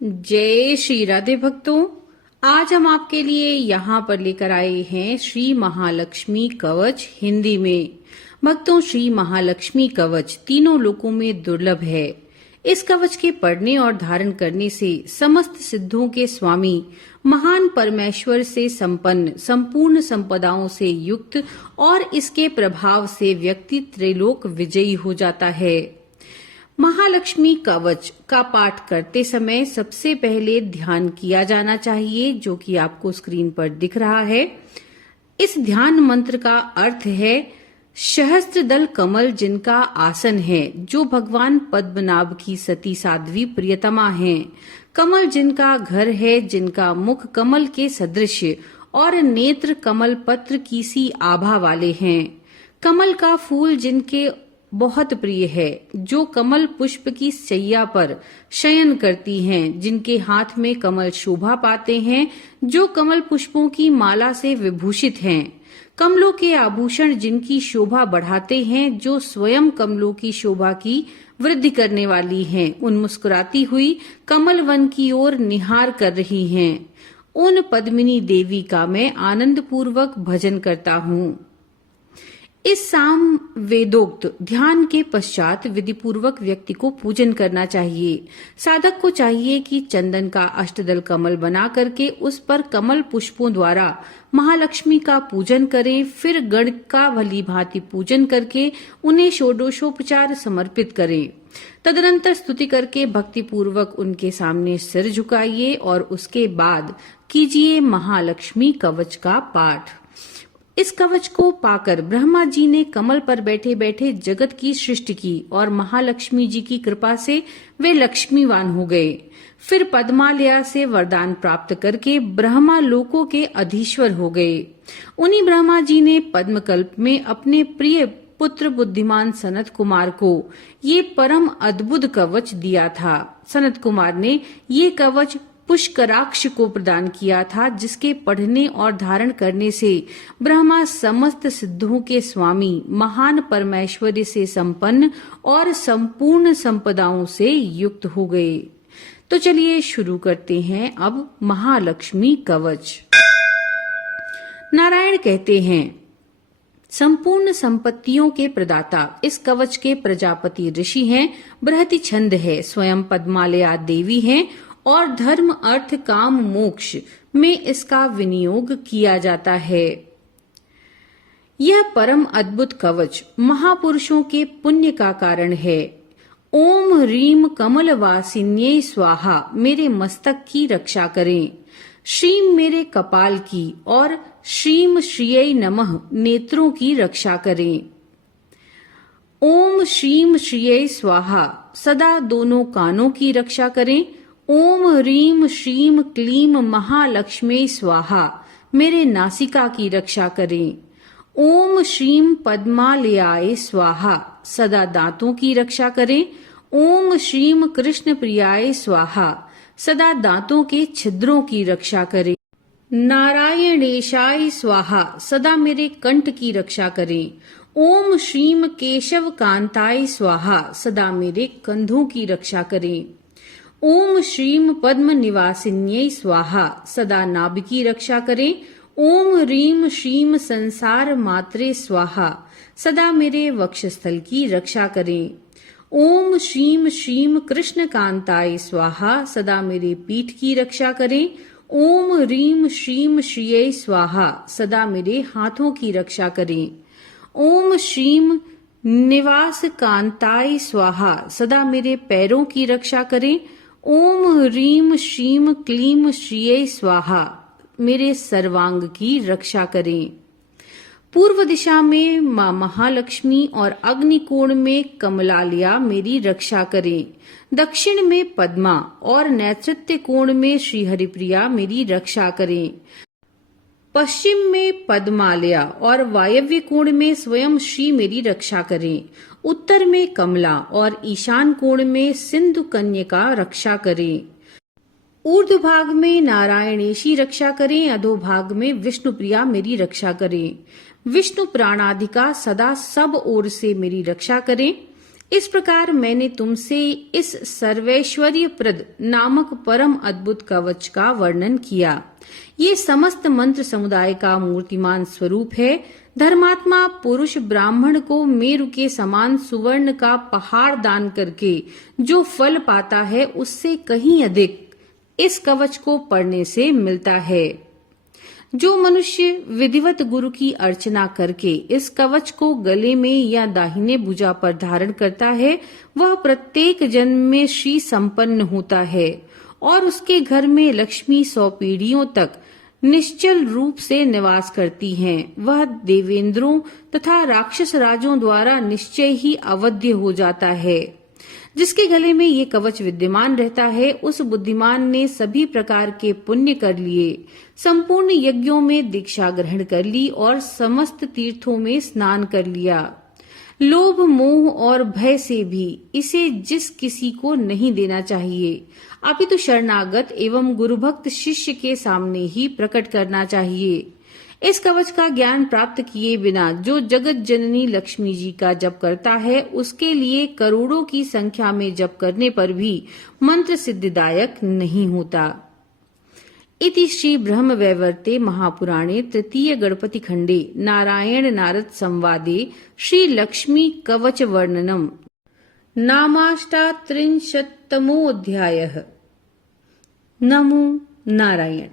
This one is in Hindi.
जय श्री राधे भक्तों। आज हम आपके लिए यहाँ पर लेकर आए हैं श्री महालक्ष्मी कवच हिंदी में। भक्तों, श्री महालक्ष्मी कवच तीनों लोकों में दुर्लभ है। इस कवच के पढ़ने और धारण करने से समस्त सिद्धों के स्वामी महान परमेश्वर से संपन्न संपूर्ण संपदाओं से युक्त और इसके प्रभाव से व्यक्ति त्रिलोक विजयी हो जाता है। महालक्ष्मी कवच का पाठ करते समय सबसे पहले ध्यान किया जाना चाहिए, जो कि आपको स्क्रीन पर दिख रहा है। इस ध्यान मंत्र का अर्थ है सहस्त्रदल कमल जिनका आसन है, जो भगवान पद्मनाभ की सती साध्वी प्रियतमा हैं। कमल जिनका घर है, जिनका मुख कमल के सदृश और नेत्र कमल पत्र की सी आभा वाले हैं। कमल का फूल जिनके बहुत प्रिय है, जो कमल पुष्प की शैया पर शयन करती हैं, जिनके हाथ में कमल शोभा पाते हैं, जो कमल पुष्पों की माला से विभूषित हैं। कमलों के आभूषण जिनकी शोभा बढ़ाते हैं, जो स्वयं कमलों की शोभा की वृद्धि करने वाली हैं, उन मुस्कुराती हुई कमल वन की ओर निहार कर रही हैं। उन पद्मिनी देवी का मैं आनंद पूर्वक भजन करता हूँ। इस साम वेदोक्त ध्यान के पश्चात विधि पूर्वक व्यक्ति को पूजन करना चाहिए। साधक को चाहिए कि चंदन का अष्टदल कमल बना करके उस पर कमल पुष्पों द्वारा महालक्ष्मी का पूजन करें। फिर गण का भली भांति पूजन करके उन्हें षोडशोपचार समर्पित करें। तदनंतर स्तुति करके भक्ति पूर्वक उनके सामने सिर झुकाइए और उसके बाद कीजिए महालक्ष्मी कवच का पाठ। इस कवच को पाकर ब्रह्मा जी ने कमल पर बैठे बैठे जगत की सृष्टि की और महालक्ष्मी जी की कृपा से वे लक्ष्मीवान हो गए। फिर पद्मालया से वरदान प्राप्त करके ब्रह्मा लोकों के अधीश्वर हो गए। उन्हीं ब्रह्मा जी ने पद्मकल्प में अपने प्रिय पुत्र बुद्धिमान सनत कुमार को ये परम अद्भुत कवच दिया था। सनत कुमार ने ये कवच पुष्कराक्ष को प्रदान किया था, जिसके पढ़ने और धारण करने से ब्रह्मा समस्त सिद्धों के स्वामी महान परमेश्वर से संपन्न और संपूर्ण संपदाओं से युक्त हो गए। तो चलिए शुरू करते हैं अब महालक्ष्मी कवच। नारायण कहते हैं, संपूर्ण संपत्तियों के प्रदाता इस कवच के प्रजापति ऋषि हैं। बृहति छंद है, स्वयं पद्मालया देवी हैं और धर्म अर्थ काम मोक्ष में इसका विनियोग किया जाता है। यह परम अद्भुत कवच महापुरुषों के पुण्य का कारण है। ओम ह्रीम कमलवासिन्ये स्वाहा मेरे मस्तक की रक्षा करें। श्रीम मेरे कपाल की और श्रीम श्रियै नमः नेत्रों की रक्षा करें। ओम श्रीम श्रियै स्वाहा सदा दोनों कानों की रक्षा करें। ओम ह्रीम श्रीम क्लीम महालक्ष्मी स्वाहा मेरे नासिका की रक्षा करें। ओम श्रीम पद्मालयाय स्वाहा सदा दांतों की रक्षा करें। ओम श्रीम कृष्ण प्रियाय स्वाहा सदा दांतों के छिद्रों की रक्षा करें। नारायणेशाय स्वाहा सदा मेरे कंठ की रक्षा करें। ओम श्रीम केशव कांताय स्वाहा सदा मेरे कंधों की रक्षा करें। ओम श्रीम पद्म निवासिन्ये स्वाहा सदा नाभि की रक्षा करें। ओम ह्रीम श्रीम संसार मात्रे स्वाहा सदा मेरे वक्षस्थल की रक्षा करें। ओम श्रीम श्रीम कृष्ण कांताय स्वाहा सदा मेरे पीठ की रक्षा करें। ओम ह्रीम श्रीम श्रियै स्वाहा सदा मेरे हाथों की रक्षा करें। ओम श्रीम निवास कांताय स्वाहा सदा मेरे पैरों की रक्षा करें। ओम ह्रीम श्रीम क्लीम श्रियै स्वाहा मेरे सर्वांग की रक्षा करें। पूर्व दिशा में मां महालक्ष्मी और अग्निकोण में कमलालया मेरी रक्षा करें। दक्षिण में पद्मा और नैऋत्य कोण में श्री हरिप्रिया मेरी रक्षा करें। पश्चिम में पद्मालया और वायव्य कोण में स्वयं श्री मेरी रक्षा करें। उत्तर में कमला और ईशान कोण में सिंधु कन्या रक्षा करें। ऊर्ध्व भाग में नारायणेशी रक्षा करें। अधोभाग में विष्णु प्रिया मेरी रक्षा करें। विष्णु प्राणाधिका सदा सब ओर से मेरी रक्षा करें। इस प्रकार मैंने तुमसे इस सर्वैश्वर्य प्रद नामक परम अद्भुत कवच का वर्णन किया। ये समस्त मंत्र समुदाय का मूर्तिमान स्वरूप है। धर्मात्मा पुरुष ब्राह्मण को मेरु के समान सुवर्ण का पहाड़ दान करके जो फल पाता है, उससे कहीं अधिक इस कवच को पढ़ने से मिलता है। जो मनुष्य विधिवत गुरु की अर्चना करके इस कवच को गले में या दाहिने भुजा पर धारण करता है, वह प्रत्येक जन्म में श्री संपन्न होता है और उसके घर में लक्ष्मी 100 पीढ़ियों तक निश्चल रूप से निवास करती हैं। वह देवेंद्रों तथा राक्षस राजों द्वारा निश्चय ही अवध्य हो जाता है। जिसके गले में ये कवच विद्यमान रहता है, उस बुद्धिमान ने सभी प्रकार के पुण्य कर लिए, संपूर्ण यज्ञों में दीक्षा ग्रहण कर ली और समस्त तीर्थों में स्नान कर लिया। लोभ मोह और भय से भी इसे जिस किसी को नहीं देना चाहिए, अपितु शरणागत एवं गुरुभक्त शिष्य के सामने ही प्रकट करना चाहिए। इस कवच का ज्ञान प्राप्त किए बिना जो जगत जननी लक्ष्मी जी का जप करता है, उसके लिए करोड़ों की संख्या में जप करने पर भी मंत्र सिद्धिदायक नहीं होता। इति श्री ब्रह्म वैवर्ते महापुराणे तृतीय गणपति खंडे नारायण नारद संवादे श्री लक्ष्मी कवच वर्णनम नामाष्टात्रिंशत्तमोऽध्यायः। नमो नारायण।